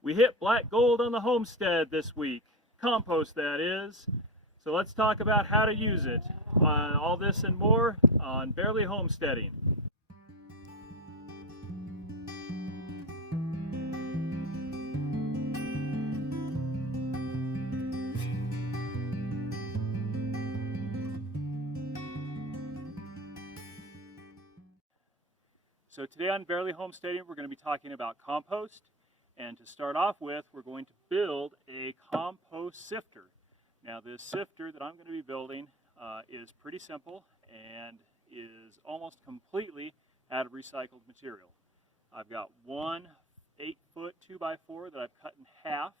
We hit black gold on the homestead this week, compost that is. So let's talk about how to use it. All this and more on Barely Homesteading. So today on Barely Homesteading, we're going to be talking about compost. And to start off with, we're going to build a compost sifter. Now this sifter that I'm going to be building is pretty simple and is almost completely out of recycled material. I've got one 8-foot 2x4 that I've cut in half,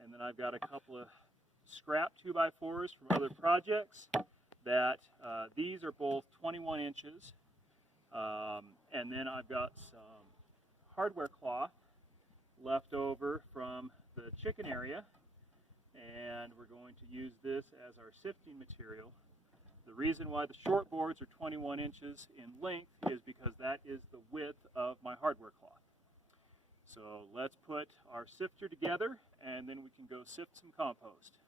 and then I've got a couple of scrap 2x4s from other projects that these are both 21 inches. And then I've got some hardware cloth left over from the chicken area, and we're going to use this as our sifting material. The reason why the short boards are 21 inches in length is because that is the width of my hardware cloth. So let's put our sifter together and then we can go sift some compost.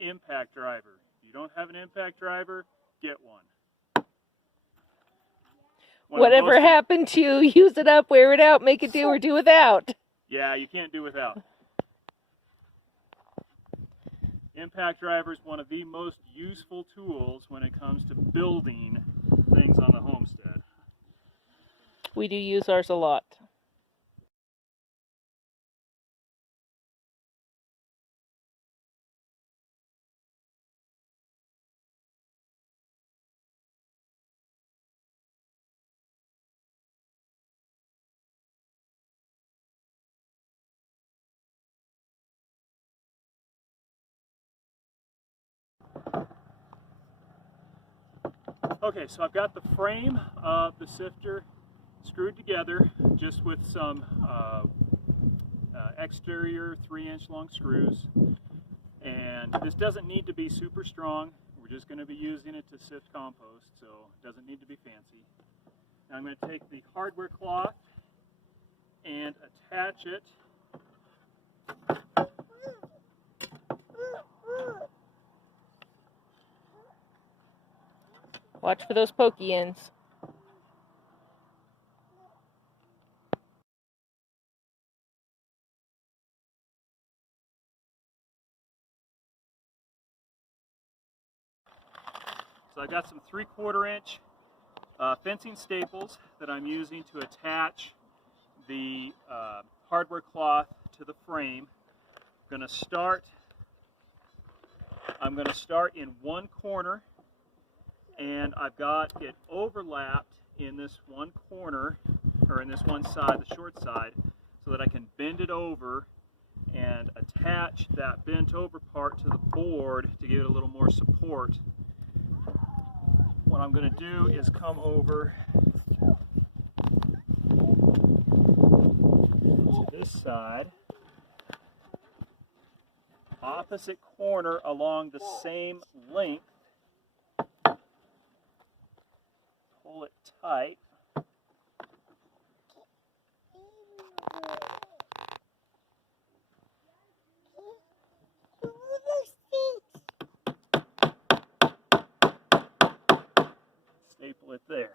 Impact driver. If you don't have an impact driver, get one. Whatever happened to use it up, wear it out, make it do, or do without? Yeah, you can't do without. Impact driver is one of the most useful tools when it comes to building things on the homestead. We do use ours a lot. Okay, so I've got the frame of the sifter screwed together just with some exterior 3-inch long screws, and this doesn't need to be super strong. We're just going to be using it to sift compost, so it doesn't need to be fancy. Now I'm going to take the hardware cloth and attach it Watch for those pokey ends. So I got some 3/4 inch fencing staples that I'm using to attach the hardware cloth to the frame. I'm going to start in one corner, and I've got it overlapped in this one corner, or in this one side, the short side, so that I can bend it over and attach that bent over part to the board to give it a little more support. What I'm going to do is come over to this side, opposite corner along the same length, pull it tight, staple it there.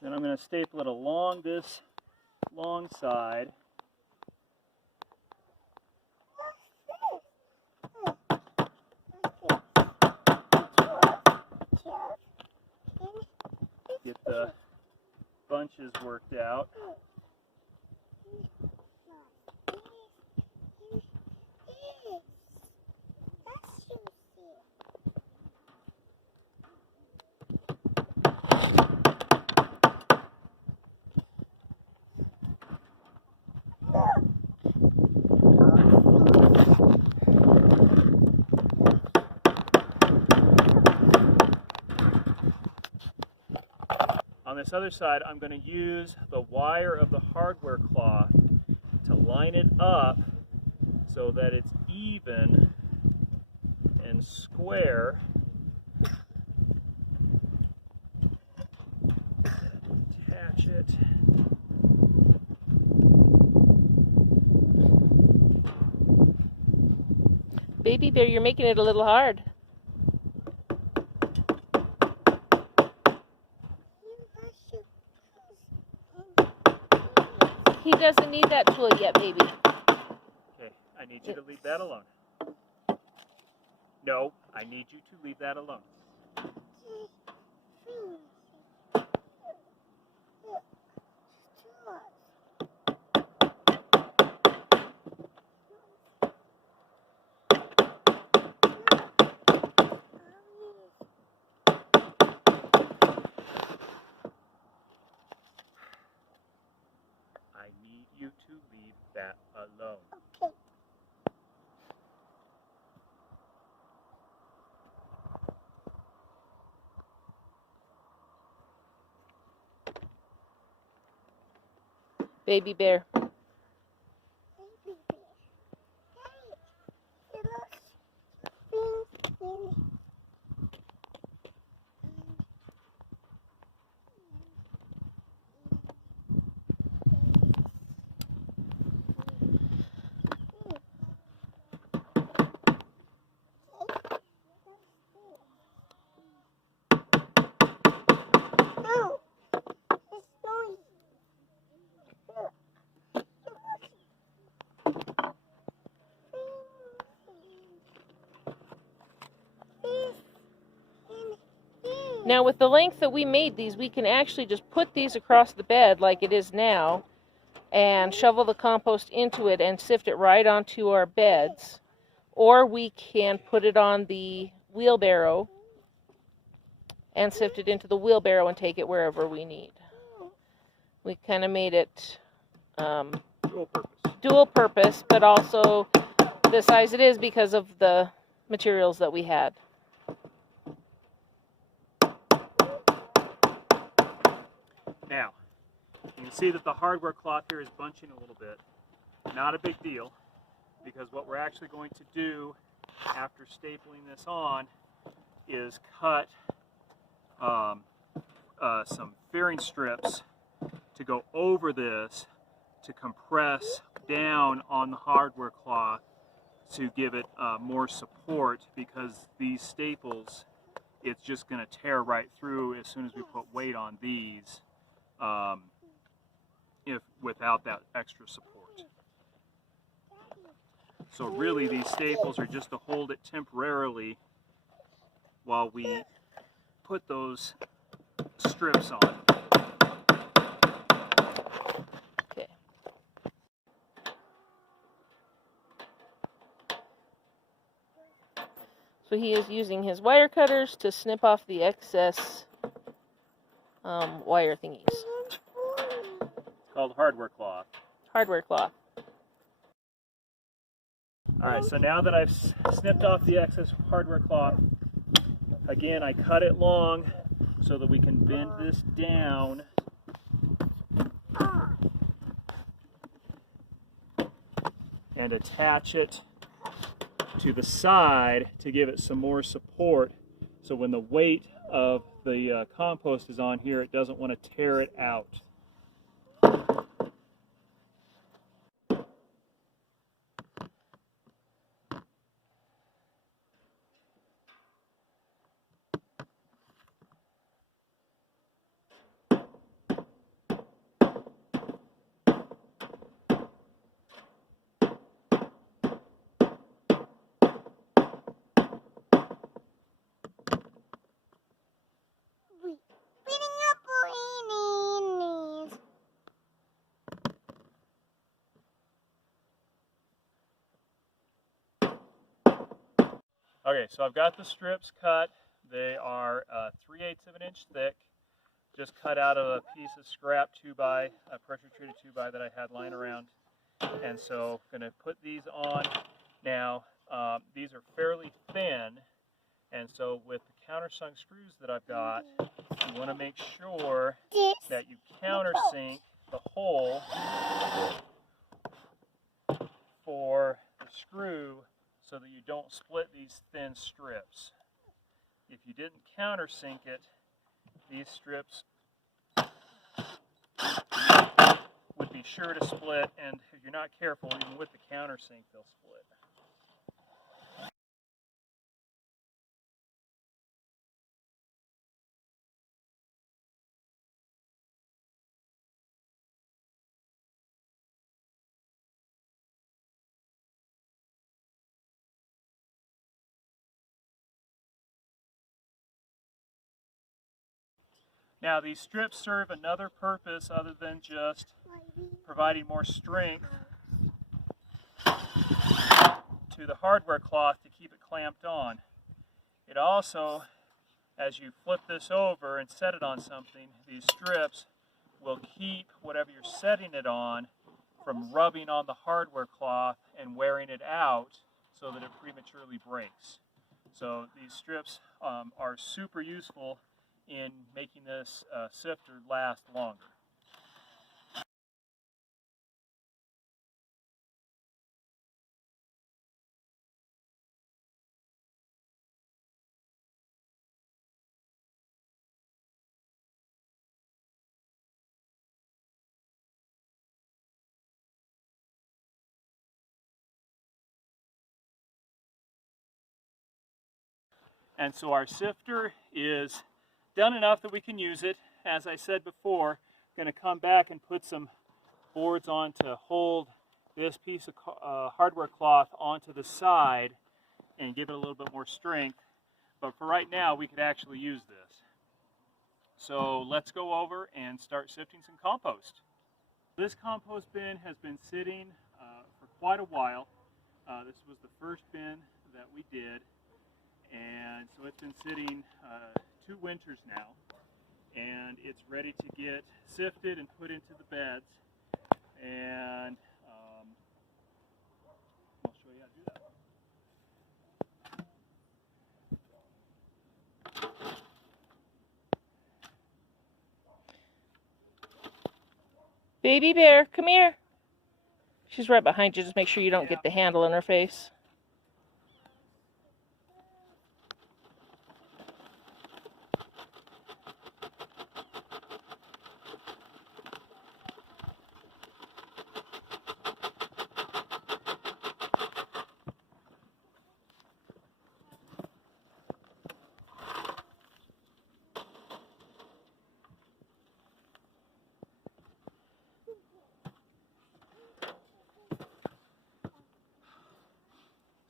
Then I'm going to staple it along this long side. Get the bunches worked out. On this other side, I'm going to use the wire of the hardware cloth to line it up so that it's even and square. Attach it. Baby bear, you're making it a little hard. He doesn't need that tool yet, baby. Okay, I need you to leave that alone. No, I need you to leave that alone. I need you to leave that alone. Okay. Baby bear. Baby bear. Hey, it looks pink in No, it's noisy. Now with the length that we made these, we can actually just put these across the bed like it is now and shovel the compost into it and sift it right onto our beds. Or we can put it on the wheelbarrow and sift it into the wheelbarrow and take it wherever we need. We kind of made it dual purpose, but also the size it is because of the materials that we had. Now, you can see that the hardware cloth here is bunching a little bit. Not a big deal, because what we're actually going to do after stapling this on is cut some fairing strips to go over this to compress down on the hardware cloth to give it more support, because these staples, it's just going to tear right through as soon as we put weight on these if without that extra support. So really these staples are just to hold it temporarily while we put those strips on. Okay. So he is using his wire cutters to snip off the excess wire thingies. It's called hardware cloth. Hardware cloth. Alright, so now that I've snipped off the excess hardware cloth, again I cut it long so that we can bend this down and attach it to the side to give it some more support, so when the weight of the compost is on here, it doesn't want to tear it out. Okay, so I've got the strips cut. They are 3/8 of an inch thick, just cut out of a piece of scrap 2x, a pressure treated 2x that I had lying around. And so I'm going to put these on. Now, these are fairly thin, and so with the countersunk screws that I've got, you want to make sure that you countersink the hole for the screw so that you don't split these thin strips. If you didn't countersink it, these strips would be sure to split, and if you're not careful, even with the countersink, they'll split. Now these strips serve another purpose other than just providing more strength to the hardware cloth to keep it clamped on. It also, as you flip this over and set it on something, these strips will keep whatever you're setting it on from rubbing on the hardware cloth and wearing it out so that it prematurely breaks. So these strips are super useful in making this sifter last longer. And so our sifter is done enough that we can use it. As I said before, I'm going to come back and put some boards on to hold this piece of hardware cloth onto the side and give it a little bit more strength. But for right now, we could actually use this. So let's go over and start sifting some compost. This compost bin has been sitting for quite a while. This was the first bin that we did. And so it's been sitting 2 winters now, and it's ready to get sifted and put into the beds. And I'll show you how to do that. Baby bear, come here. She's right behind you. Just make sure you don't get the handle in her face.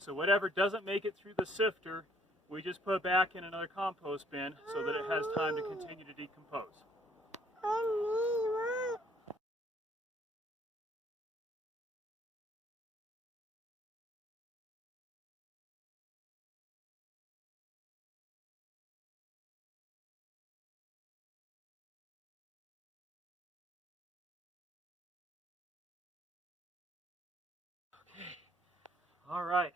So whatever doesn't make it through the sifter, we just put back in another compost bin so that it has time to continue to decompose. All right,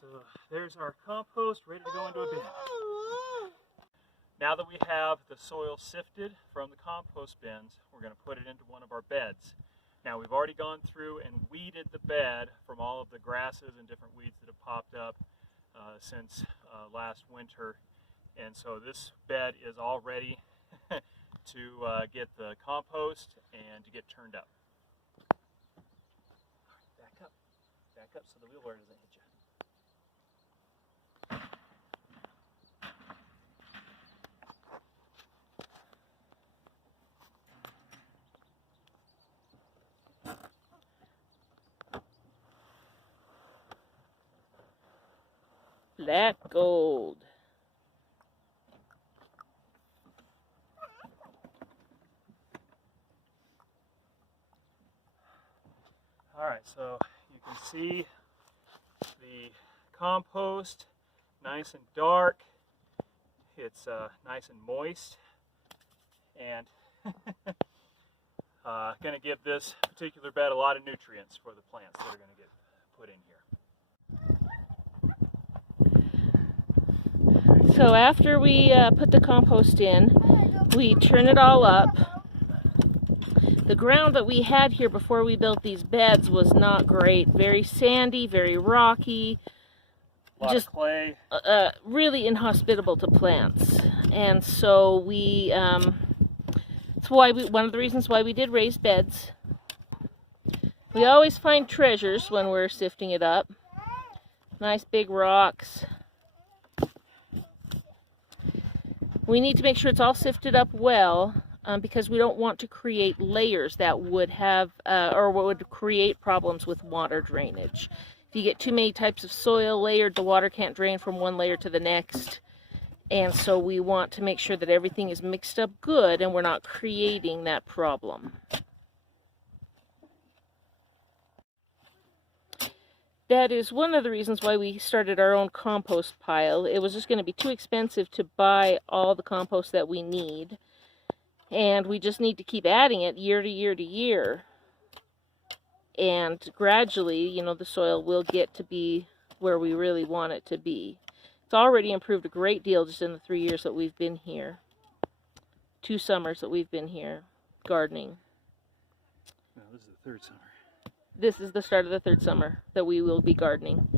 so there's our compost ready to go into a bin. Now that we have the soil sifted from the compost bins, we're going to put it into one of our beds. Now we've already gone through and weeded the bed from all of the grasses and different weeds that have popped up since last winter. And so this bed is all ready to get the compost and to get turned up. Back up so the wheelbarrow doesn't hit you. Black gold. All right, so you can see the compost, nice and dark. It's nice and moist, and going to give this particular bed a lot of nutrients for the plants that are going to get put in here. So after we put the compost in, we turn it all up. The ground that we had here before we built these beds was not great. Very sandy, very rocky. A lot of clay. Really inhospitable to plants. And so we, that's why one of the reasons why we did raised beds. We always find treasures when we're sifting it up. Nice big rocks. We need to make sure it's all sifted up well, because we don't want to create layers that would have, or would create problems with water drainage. If you get too many types of soil layered, the water can't drain from one layer to the next. And so we want to make sure that everything is mixed up good and we're not creating that problem. That is one of the reasons why we started our own compost pile. It was just going to be too expensive to buy all the compost that we need. And we just need to keep adding it year to year to year. And gradually, you know, the soil will get to be where we really want it to be. It's already improved a great deal just in the 3 years that we've been here. 2 summers that we've been here gardening. No, this is the 3rd summer. This is the start of the 3rd summer that we will be gardening.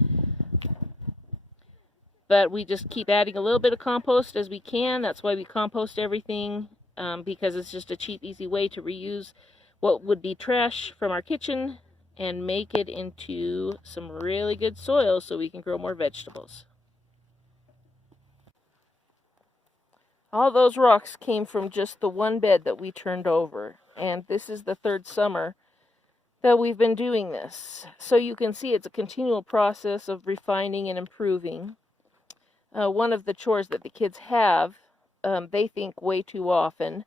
But we just keep adding a little bit of compost as we can. That's why we compost everything, because it's just a cheap, easy way to reuse what would be trash from our kitchen and make it into some really good soil so we can grow more vegetables. All those rocks came from just the one bed that we turned over, and this is the 3rd summer that we've been doing this. So you can see it's a continual process of refining and improving. One of the chores that the kids have, they think way too often,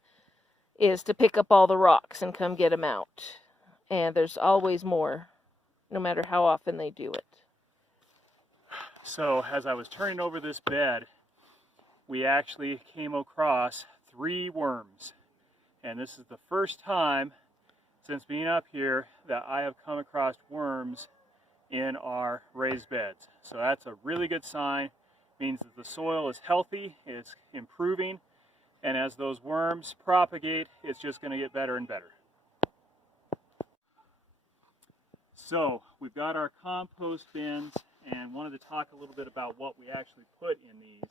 is to pick up all the rocks and come get them out. And there's always more, no matter how often they do it. So as I was turning over this bed, we actually came across 3 worms. And this is the first time since being up here that I have come across worms in our raised beds. So that's a really good sign. It means that the soil is healthy, it's improving, and as those worms propagate, it's just going to get better and better. So we've got our compost bins, and wanted to talk a little bit about what we actually put in these.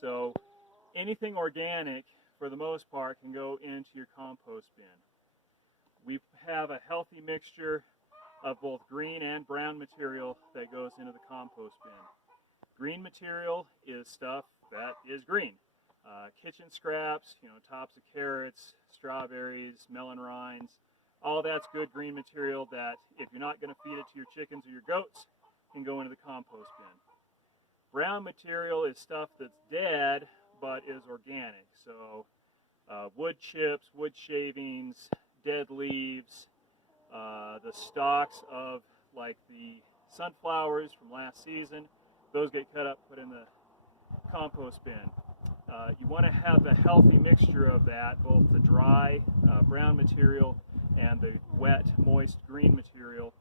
So anything organic, for the most part, can go into your compost bin. We have a healthy mixture of both green and brown material that goes into the compost bin. Green material is stuff that is green. Kitchen scraps, you know, tops of carrots, strawberries, melon rinds, all that's good green material that if you're not going to feed it to your chickens or your goats, can go into the compost bin. Brown material is stuff that's dead but is organic. So wood chips, wood shavings, dead leaves, the stalks of like the sunflowers from last season, those get cut up, put in the compost bin. You want to have the healthy mixture of that, both the dry brown material and the wet, moist green material.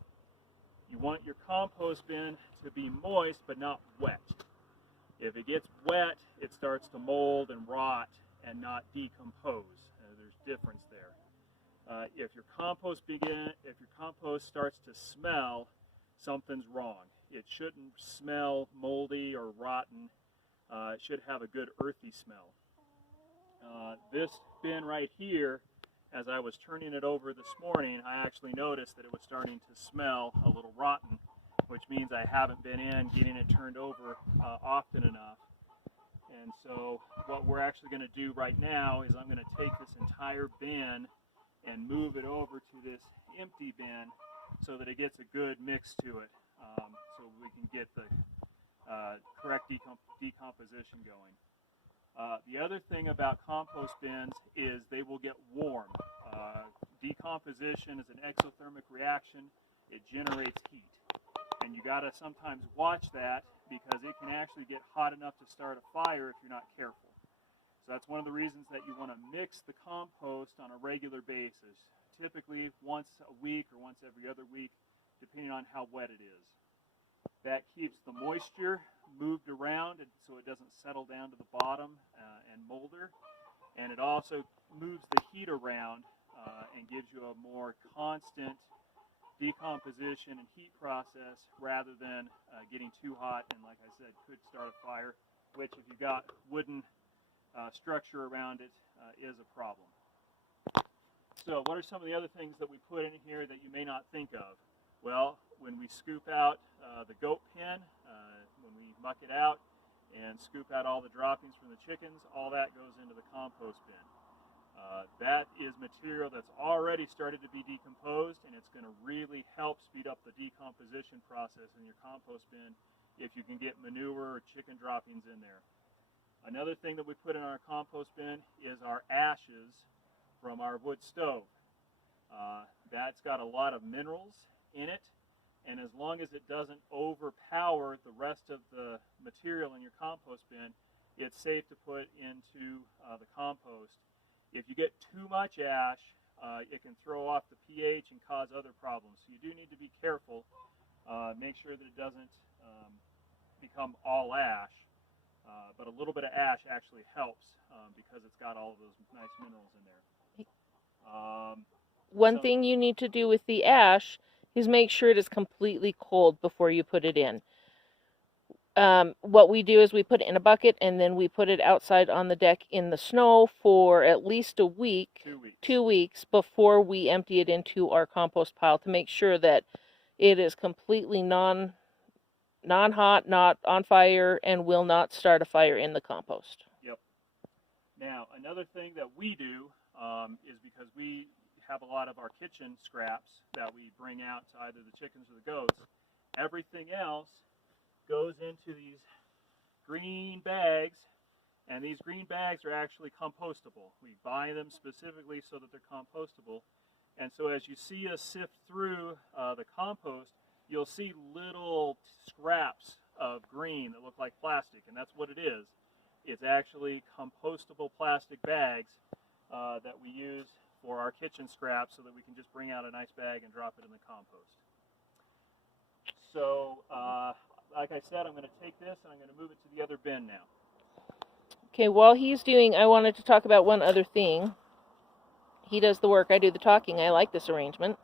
You want your compost bin to be moist but not wet. If it gets wet, it starts to mold and rot and not decompose. There's difference there. If your compost starts to smell, something's wrong. It shouldn't smell moldy or rotten. It should have a good earthy smell. This bin right here, as I was turning it over this morning, I actually noticed that it was starting to smell a little rotten, which means I haven't been in getting it turned over often enough. And so what we're actually going to do right now is I'm going to take this entire bin and move it over to this empty bin so that it gets a good mix to it, so we can get the correct decomposition going. The other thing about compost bins is they will get warm. Decomposition is an exothermic reaction. It generates heat. And you got to sometimes watch that because it can actually get hot enough to start a fire if you're not careful. So that's one of the reasons that you want to mix the compost on a regular basis, typically once a week or once every other week, depending on how wet it is. That keeps the moisture moved around and so it doesn't settle down to the bottom and molder. And it also moves the heat around and gives you a more constant decomposition and heat process rather than getting too hot and, like I said, could start a fire, which if you've got wooden structure around it is a problem. So what are some of the other things that we put in here that you may not think of? Well, when we scoop out the goat pen, when we muck it out and scoop out all the droppings from the chickens, all that goes into the compost bin. That is material that's already started to be decomposed, and it's going to really help speed up the decomposition process in your compost bin if you can get manure or chicken droppings in there. Another thing that we put in our compost bin is our ashes from our wood stove. That's got a lot of minerals in it, and as long as it doesn't overpower the rest of the material in your compost bin, it's safe to put into the compost. If you get too much ash, it can throw off the pH and cause other problems. So you do need to be careful. Make sure that it doesn't become all ash. But a little bit of ash actually helps because it's got all of those nice minerals in there. One thing you need to do with the ash is make sure it is completely cold before you put it in. What we do is we put it in a bucket and then we put it outside on the deck in the snow for at least a week, 2 weeks before we empty it into our compost pile to make sure that it is completely non-hot, not on fire, and will not start a fire in the compost. Yep. Now, another thing that we do is because we have a lot of our kitchen scraps that we bring out to either the chickens or the goats, everything else goes into these green bags, and these green bags are actually compostable. We buy them specifically so that they're compostable, and so as you see us sift through the compost, you'll see little scraps of green that look like plastic, and that's what it is. It's actually compostable plastic bags that we use for our kitchen scraps so that we can just bring out a nice bag and drop it in the compost. So, like I said, I'm going to take this and I'm going to move it to the other bin now. Okay, while he's doing, I wanted to talk about one other thing. He does the work, I do the talking. I like this arrangement.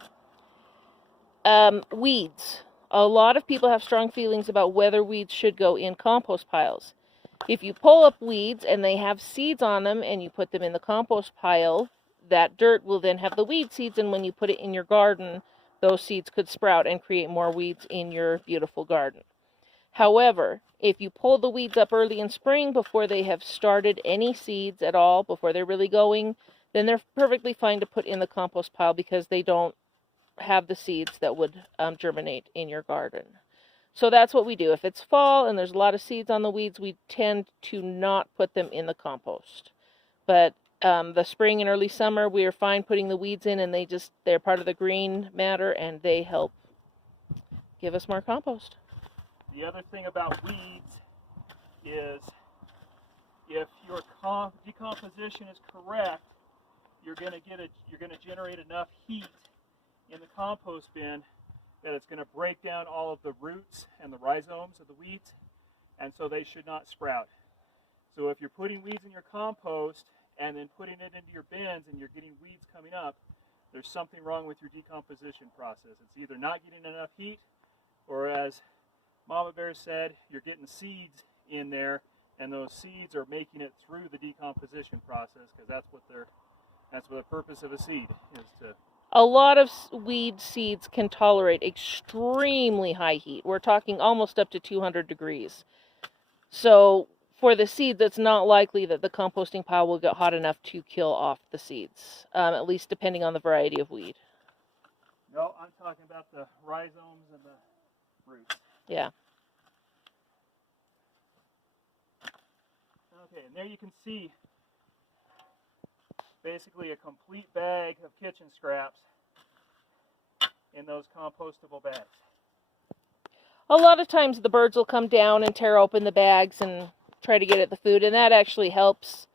Weeds. A lot of people have strong feelings about whether weeds should go in compost piles. If you pull up weeds and they have seeds on them and you put them in the compost pile, that dirt will then have the weed seeds, and when you put it in your garden, those seeds could sprout and create more weeds in your beautiful garden. However, if you pull the weeds up early in spring before they have started any seeds at all, before they're really going, then they're perfectly fine to put in the compost pile because they don't have the seeds that would germinate in your garden. So that's what we do. If it's fall and there's a lot of seeds on the weeds, we tend to not put them in the compost. But the spring and early summer, we are fine putting the weeds in, and they're part of the green matter, and they help give us more compost. The other thing about weeds is if your decomposition is correct, you're going to generate enough heat in the compost bin that it's going to break down all of the roots and the rhizomes of the weeds, and so they should not sprout. So if you're putting weeds in your compost and then putting it into your bins and you're getting weeds coming up, there's something wrong with your decomposition process. It's either not getting enough heat, or as Mama Bear said, you're getting seeds in there, and those seeds are making it through the decomposition process, because that's what the purpose of a seed is to. A lot of weed seeds can tolerate extremely high heat. We're talking almost up to 200 degrees. So for the seeds, it's not likely that the composting pile will get hot enough to kill off the seeds, at least depending on the variety of weed. No, I'm talking about the rhizomes and the roots. Yeah. Okay, and there you can see basically a complete bag of kitchen scraps in those compostable bags. A lot of times the birds will come down and tear open the bags and try to get at the food, and that actually helps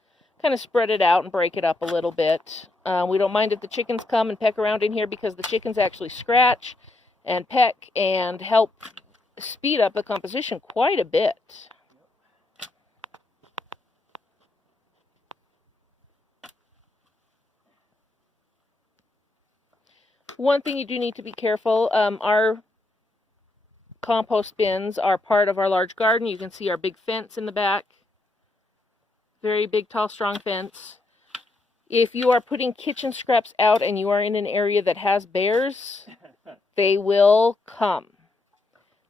kind of spread it out and break it up a little bit. We don't mind if the chickens come and peck around in here, because the chickens actually scratch and peck and help speed up the composition quite a bit. One thing you do need to be careful, our compost bins are part of our large garden. You can see our big fence in the back. Very big, tall, strong fence. If you are putting kitchen scraps out and you are in an area that has bears, they will come.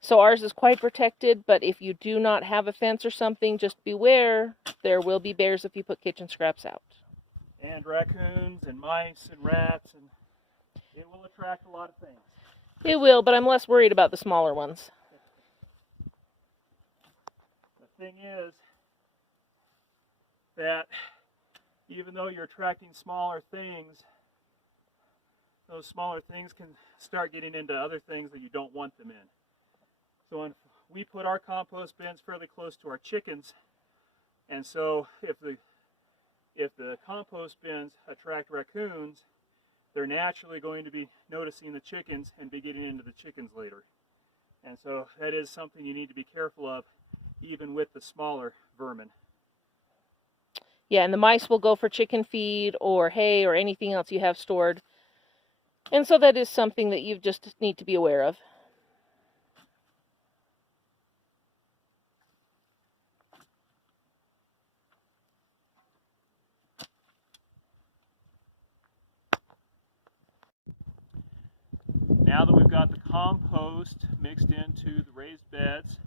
So ours is quite protected, but if you do not have a fence or something, just beware. There will be bears if you put kitchen scraps out. And raccoons and mice and rats, and it will attract a lot of things. It will, but I'm less worried about the smaller ones. The thing is that even though you're attracting smaller things, those smaller things can start getting into other things that you don't want them in. So when we put our compost bins fairly close to our chickens, and so if the compost bins attract raccoons, they're naturally going to be noticing the chickens and be getting into the chickens later. And so that is something you need to be careful of, even with the smaller vermin. Yeah, and the mice will go for chicken feed or hay or anything else you have stored. And so that is something that you just need to be aware of. Now that we've got the compost mixed into the raised beds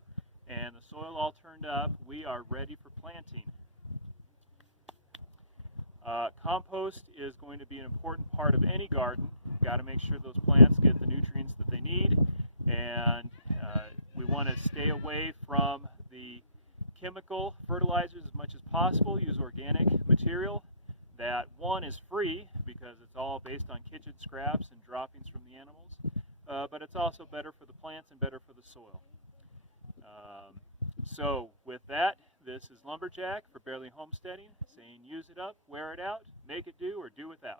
and the soil all turned up, we are ready for planting. Compost is going to be an important part of any garden. You've got to make sure those plants get the nutrients that they need, and we want to stay away from the chemical fertilizers as much as possible. Use organic material. That one is free because it's all based on kitchen scraps and droppings from the animals, but it's also better for the plants and better for the soil. So with that, this is Lumberjack for Barely Homesteading, saying use it up, wear it out, make it do, or do without.